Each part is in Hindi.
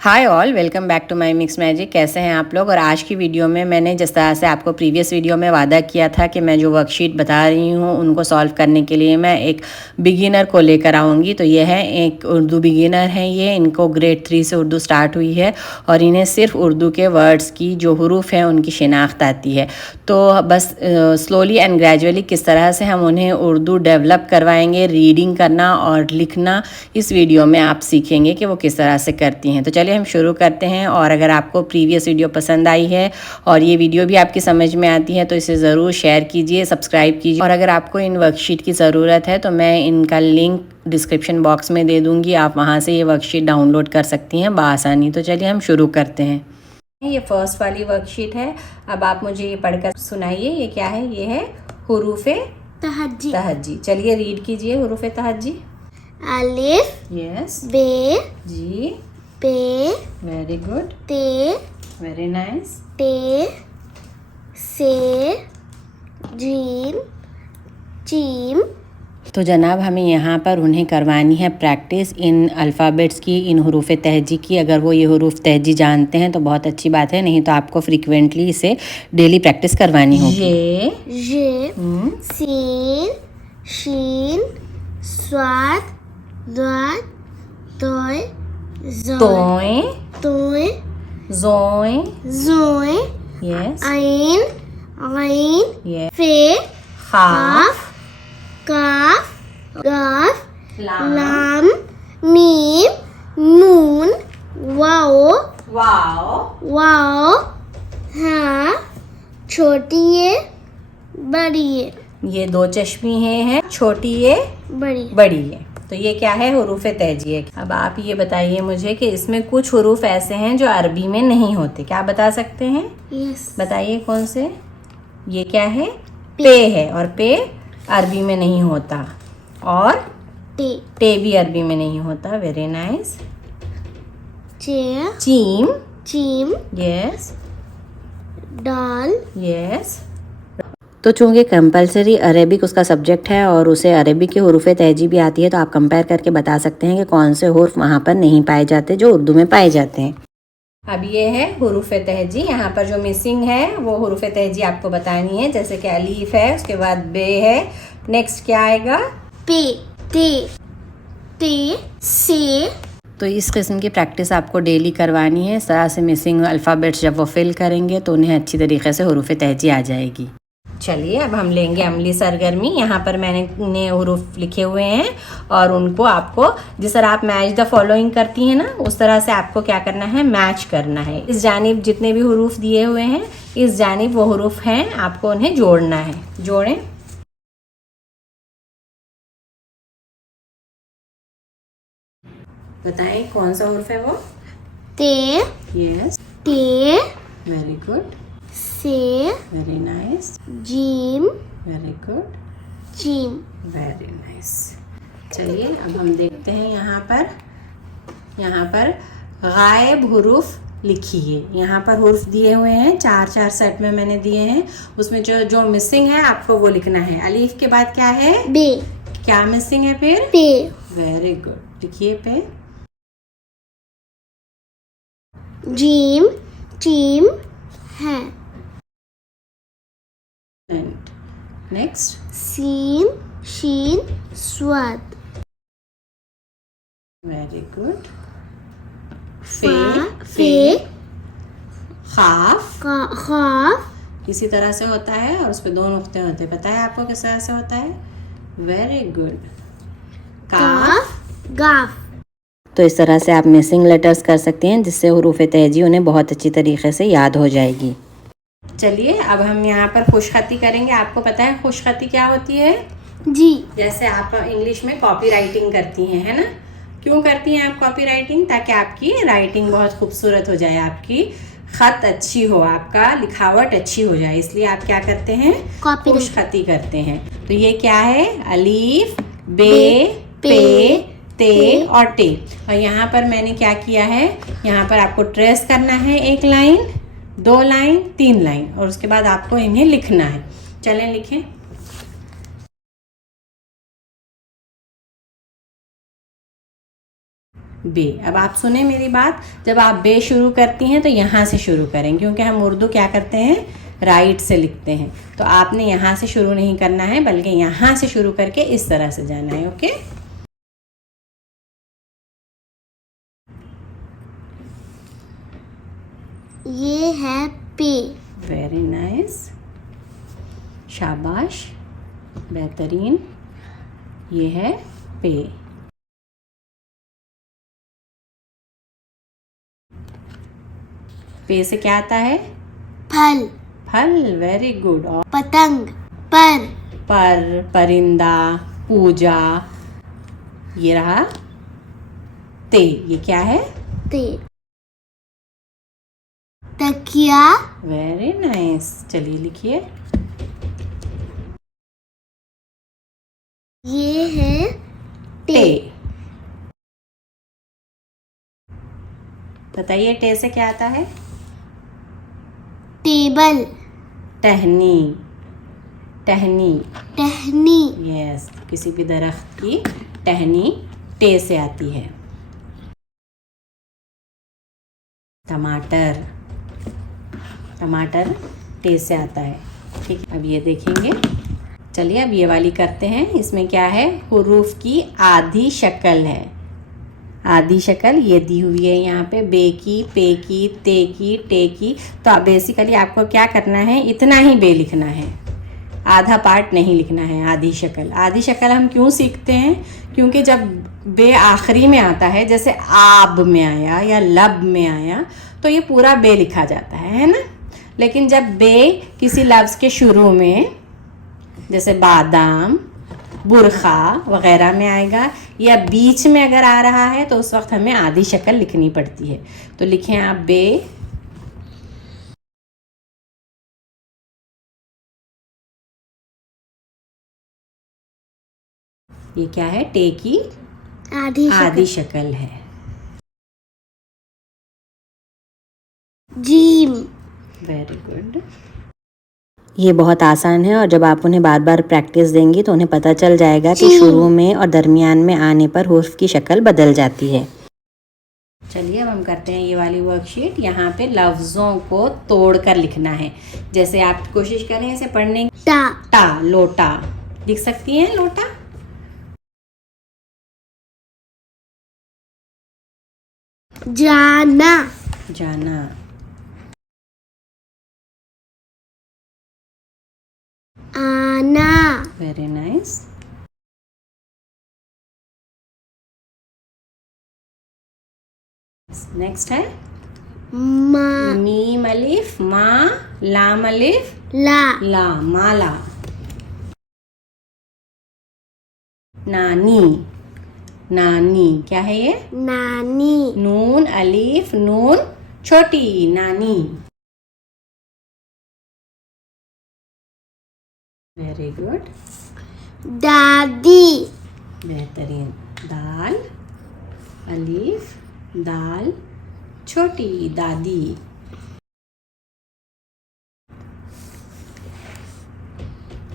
Hi all, welcome back to my mix magic. कैसे हैं आप लोग। और आज की वीडियो में मैंने जिस तरह से आपको प्रीवियस वीडियो में वादा किया था कि मैं जो वर्कशीट बता रही हूँ उनको सॉल्व करने के लिए मैं एक बिगिनर को लेकर आऊँगी। तो ये है एक उर्दू बिगिनर है, ये इनको ग्रेड 3 से उर्दू स्टार्ट हुई है और इन्हें सिर्फ उर्दू के वर्ड्स की जो हरूफ हैं उनकी शिनाख्त आती है। तो बस स्लोली एंड ग्रेजुअली किस तरह से हम उन्हें उर्दू डेवलप करवाएंगे, रीडिंग करना और लिखना, इस वीडियो में आप सीखेंगे कि वो किस तरह से करती हैं। तो चलिए हम शुरू करते हैं। और अगर आपको प्रीवियस वीडियो पसंद आई है और ये वीडियो भी आपकी समझ में आती है तो इसे ज़रूर शेयर कीजिए, सब्सक्राइब कीजिए। और अगर आपको इन वर्कशीट की ज़रूरत है तो मैं इनका लिंक डिस्क्रिप्शन बॉक्स में दे दूँगी, आप वहाँ से ये वर्कशीट डाउनलोड कर सकती हैं बआसानी। तो चलिए हम शुरू करते हैं। ये फर्स्ट वाली वर्कशीट है। अब आप मुझे ये पढ़कर सुनाइए, ये क्या है। ये है हुरूफे तहज्जी। तहज्जी। चलिए रीड कीजिए हुरूफे तहज्जी। अलिफ, यस, बे, जी, पे, वेरी गुड, ते, वेरी नाइस, टे, से, जीम, चीम। तो जनाब हमें यहाँ पर उन्हें करवानी है प्रैक्टिस इन अल्फ़ाबेट्स की, इन हरूफ तहजी की। अगर वो ये हरूफ तहजी जानते हैं तो बहुत अच्छी बात है, नहीं तो आपको फ्रीक्वेंटली इसे डेली प्रैक्टिस करवानी होगी। ये, सीन, शीन, स्वाद, द्वाद, तोय, तोय, तोय, जोय, जोय, यस, आइन, आइन, यस, फे, खाफ, काफ, गाफ, लाम, लाम, मीम, नून, वाओ, वाओ, वाओ, हाँ, छोटी ये, बड़ी ये, ये दो चश्मी हैं, छोटी ये, बड़ी। बड़ी है। तो ये क्या है, हुरूफ तहजी है। अब आप ये बताइए मुझे कि इसमें कुछ हुरूफ ऐसे हैं जो अरबी में नहीं होते, क्या बता सकते हैं। यस, बताइए कौन से। ये क्या है, पे है, और पे अरबी में नहीं होता, और टे, टे भी अरबी में नहीं होता। Very nice. चे, चीम, चीम, यस, डाल, यस। तो चूंकि कंपलसरी अरेबिक उसका सब्जेक्ट है और उसे अरेबिक के हुरूफ तहजी भी आती है, तो आप कंपेयर करके बता सकते हैं कि कौन से हुर्फ वहाँ पर नहीं पाए जाते जो उर्दू में पाए जाते हैं। अब ये है हुरूफ तहजी। यहाँ पर जो मिसिंग है वो हुरूफ तहजी आपको बतानी है। जैसे कि अलीफ है, उसके बाद बे है, नेक्स्ट क्या आएगा, पे, ते, ते, से। तो इस किस्म की प्रैक्टिस आपको डेली करवानी है। इस तरह से मिसिंग अल्फ़ाबेट्स जब वो फिल करेंगे तो उन्हें अच्छी तरीके से हुरूफ तहजी आ जाएगी। चलिए अब हम लेंगे अमली सरगर्मी। यहाँ पर मैंने हुरूफ लिखे हुए हैं और उनको आपको जिस तरह आप मैच द फॉलोइंग करती हैं ना, उस तरह से आपको क्या करना है, मैच करना है। इस जानिब जितने भी हुरूफ दिए हुए हैं, इस जानिब वो हुरूफ हैं, आपको उन्हें जोड़ना है। जोड़ें। बताएं कौन सा हुरूफ है वो। ते, यस, ते, वेरी गुड, से, very nice, gym, very good, Cheam. Very nice. चलिए अब हम देखते हैं यहाँ पर गायब हुरूफ लिखिए। यहाँ पर हुरूफ दिए हुए हैं, चार सेट में मैंने दिए हैं। उसमें जो मिसिंग है आपको वो लिखना है। अलीफ के बाद क्या है, बे, क्या मिसिंग है फिर, पे, वेरी गुड, लिखिए पे। जीम, चीम है। नेक्स्ट, सीन, शीन, स्वाद, वेरी गुड, फे, खाफ, खाफ, इसी तरह से होता है और उस पर दो नुक्ते होते हैं। पता है आपको किस तरह से होता है, वेरी गुड, काफ, गाफ। तो इस तरह से आप मिसिंग लेटर्स कर सकते हैं जिससे हुरूफ तहजी उन्हें बहुत अच्छी तरीके से याद हो जाएगी। चलिए अब हम यहाँ पर खुशखती करेंगे। आपको पता है खुशखती क्या होती है जी। जैसे आप इंग्लिश में कॉपी राइटिंग करती हैं, है ना। क्यों करती हैं आप कॉपी राइटिंग, ताकि आपकी राइटिंग बहुत खूबसूरत हो जाए, आपकी खत अच्छी हो, आपका लिखावट अच्छी हो जाए, इसलिए आप क्या करते हैं, खुशखती करते हैं। तो ये क्या है, अलीफ, बे, पे, ते और टे। और यहाँ पर मैंने क्या किया है, यहाँ पर आपको ट्रेस करना है, 1 लाइन, 2 लाइन, 3 लाइन, और उसके बाद आपको इन्हें लिखना है। चलें लिखें। बे। अब आप सुने मेरी बात, जब आप बे शुरू करती हैं तो यहाँ से शुरू करें, क्योंकि हम उर्दू क्या करते हैं, राइट से लिखते हैं। तो आपने यहाँ से शुरू नहीं करना है, बल्कि यहाँ से शुरू करके इस तरह से जाना है। ओके, ये है पे। वेरी नाइस, शाबाश, बेहतरीन। ये है पे। पे से क्या आता है, फल। फल, वेरी गुड। और पतंग, पर। पर, परिंदा, पूजा। ये रहा ते, ये क्या है, ते। तकिया। वेरी नाइस, चलिए लिखिए। ये है टे। बताइए टे से क्या आता है, टेबल। टहनी, टहनी। टहनी। यस, किसी भी दरख्त की टहनी टे से आती है। टमाटर, टमाटर टे से आता है। ठीक, अब ये देखेंगे। चलिए अब ये वाली करते हैं। इसमें क्या है, हुरूफ की आधी शक्ल है। आधी शक्ल ये दी हुई है यहाँ पे, बे की, पे की, ते की, टे की। तो अब बेसिकली आपको क्या करना है, इतना ही बे लिखना है, आधा पार्ट नहीं लिखना है। आधी शक्ल, आधी शक्ल हम क्यों सीखते हैं, क्योंकि जब बे आखिरी में आता है, जैसे आब में आया या लब में आया, तो ये पूरा बे लिखा जाता है ना। लेकिन जब बे किसी लफ्ज़ के शुरू में, जैसे बादाम, बुरखा वगैरह में आएगा, या बीच में अगर आ रहा है, तो उस वक्त हमें आधी शक्ल लिखनी पड़ती है। तो लिखें आप बे। ये क्या है, टे की आधी शक्ल है। जीम। Very good. ये बहुत आसान है, और जब आप उन्हें बार बार प्रैक्टिस देंगी तो उन्हें पता चल जाएगा कि शुरू में और दरमियान में आने पर हुर्फ की शक्ल बदल जाती है। चलिए अब हम करते हैं ये वाली वर्कशीट। यहाँ पे लफ्ज़ों को तोड़कर लिखना है। जैसे आप कोशिश करें इसे पढ़ने की। टा। टा, लोटा लिख सकती हैं, लोटा। जाना। जाना। आना। Very nice. नेक्स्ट है माँ। मीम अलिफ, माँ, लाम अलिफ, ला। ला, माला। नानी, नानी क्या है ये, नानी। नून अलिफ, नून, छोटी, नानी। Very good. दादी। बेहतरीन। दाल अलिफ, दाल, छोटी, दादी।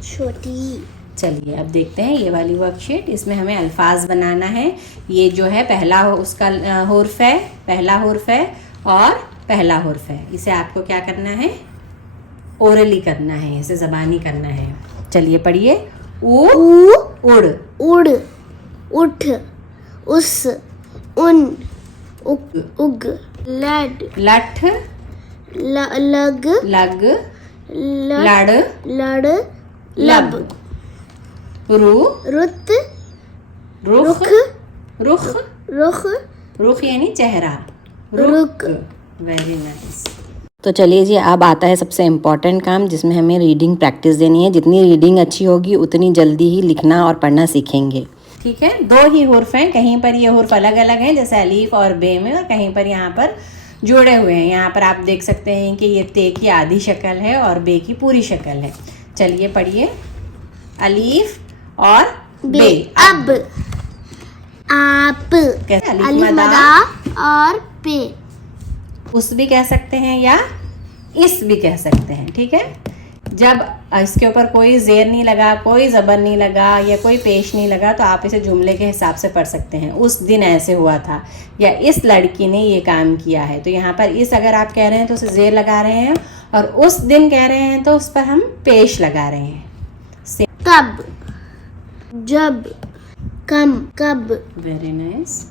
छोटी। चलिए अब देखते हैं ये वाली वर्कशीट। इसमें हमें अल्फाज बनाना है। ये जो है पहला उसका हुर्फ है, पहला हुर्फ है और पहला हुर्फ है। इसे आपको क्या करना है, ओरली करना है, इसे ज़बानी करना है। चलिए पढ़िए। उ, उड़, उड़, उठ, उस, उन, उग, लड, लठ, लग, लग, लड़, लड़, लब, रू, रुत, रुख, रुख, रुख, रुख यानी चेहरा, रुक। Very nice. तो चलिए जी, अब आता है सबसे इम्पॉर्टेंट काम, जिसमें हमें रीडिंग प्रैक्टिस देनी है। जितनी रीडिंग अच्छी होगी उतनी जल्दी ही लिखना और पढ़ना सीखेंगे। ठीक है, दो ही हुर्फ हैं, कहीं पर ये हुर्फ अलग अलग हैं, जैसे अलीफ और बे में, और कहीं पर यहाँ पर जुड़े हुए हैं। यहाँ पर आप देख सकते हैं कि ये ते की आधी शक्ल है और बे की पूरी शक्ल है। चलिए पढ़िए। अलीफ और बे। अब, आप, कैसे, अलीफ अलिफ मदा, मदा और पे। उस भी कह सकते हैं या इस भी कह सकते हैं। ठीक है, जब इसके ऊपर कोई ज़ेर नहीं लगा, कोई ज़बर नहीं लगा या कोई पेश नहीं लगा तो आप इसे जुमले के हिसाब से पढ़ सकते हैं। उस दिन ऐसे हुआ था या इस लड़की ने ये काम किया है, तो यहाँ पर इस अगर आप कह रहे हैं तो उसे ज़ेर लगा रहे हैं, और उस दिन कह रहे हैं तो उस पर हम पेश लगा रहे हैं। कब, जब, कम, कब, वेरी नाइस।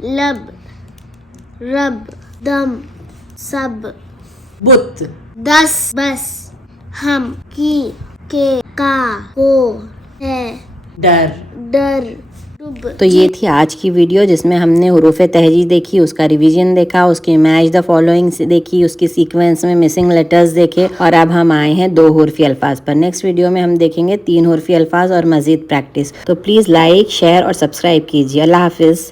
लब, रब, दम, सब, बुत, दस, बस, हम, की, के, का, को, है, डर। डर, डुब। तो ये थी आज की वीडियो जिसमें हमने हुरूफ तहजी देखी, उसका रिवीजन देखा, उसकी मैच द फॉलोइंग देखी, उसकी सीक्वेंस में मिसिंग लेटर्स देखे, और अब हम आए हैं 2 हुर्फी अल्फाज पर। नेक्स्ट वीडियो में हम देखेंगे 3 हुर्फी अल्फाज और मजीद प्रैक्टिस। तो प्लीज़ लाइक, शेयर और सब्सक्राइब कीजिए। अल्लाह हाफिज़।